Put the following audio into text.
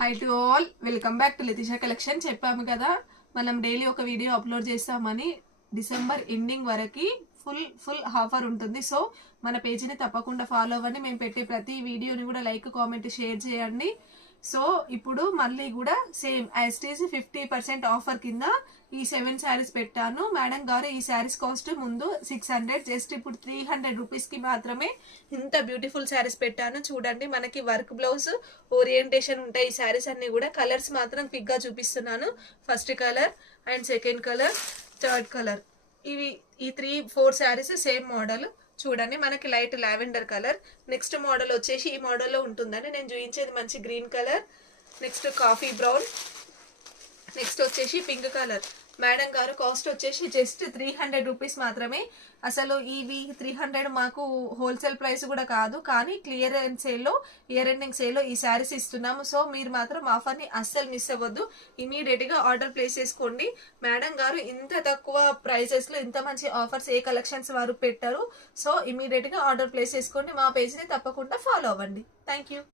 High to all, welcome back to Lathisha collection. చెప్పాము కదా మనం డైలీ ఒక వీడియో అప్లోడ్ చేస్తామని. డిసెంబర్ ఎండింగ్ వరకు ఫుల్ ఆఫర్ ఉంటుంది. సో మన పేజీని తప్పకుండా ఫాలో అవ్వండి. మేము పెట్టే ప్రతి వీడియోని కూడా లైక్, కామెంట్, షేర్ చేయండి. సో ఇప్పుడు మళ్ళీ కూడా same as it is 50% offer కింద ఈ 7 శారీస్ పెట్టాను. మేడం గారు ఈ శారీస్ కాస్ట్ ముందు 600, జస్ట్ ఇప్పుడు 300 రూపీస్ కి మాత్రమే ఇంత బ్యూటిఫుల్ శారీస్ పెట్టాను. చూడండి, మనకి వర్క్ బ్లౌజ్ ఓరియంటేషన్ ఉంటాయి ఈ శారీస్ అన్ని కూడా. కలర్స్ మాత్రం క్విక్ గా చూపిస్తున్నాను. First colour and second colour, third colour, ఇవి ఈ 3-4 శారీస్ సేమ్ మోడల్. చూడండి, మనకి light lavender colour. Next model వచ్చేసి ఈ మోడల్లో ఉంటుందండి. నేను చూపించేది మంచి green colour. Next coffee brown. Next వచ్చేసి పింక్ కలర్. మేడం గారు కాస్ట్ వచ్చేసి జస్ట్ 300 రూపీస్ మాత్రమే. అసలు ఇవి 300 మాకు హోల్సేల్ ప్రైస్ కూడా కాదు, కానీ క్లియరెన్స్ సేల్లో, ఇయర్ ఎండింగ్ సేల్లో ఈ శారీస్ ఇస్తున్నాము. సో మీరు మాత్రం ఆఫర్ని అస్సలు మిస్ అవ్వద్దు. ఇమీడియట్ గా ఆర్డర్ ప్లేస్ చేసుకోండి. మేడం గారు ఇంత తక్కువ ప్రైసెస్ లో ఇంత మంచి ఆఫర్స్ ఏ కలెక్షన్స్ వారు పెట్టారు. సో ఇమీడియట్ గా ఆర్డర్ ప్లేస్ చేసుకోండి. మా పేజ్ ని తప్పకుండా ఫాలో అవ్వండి. Thank you.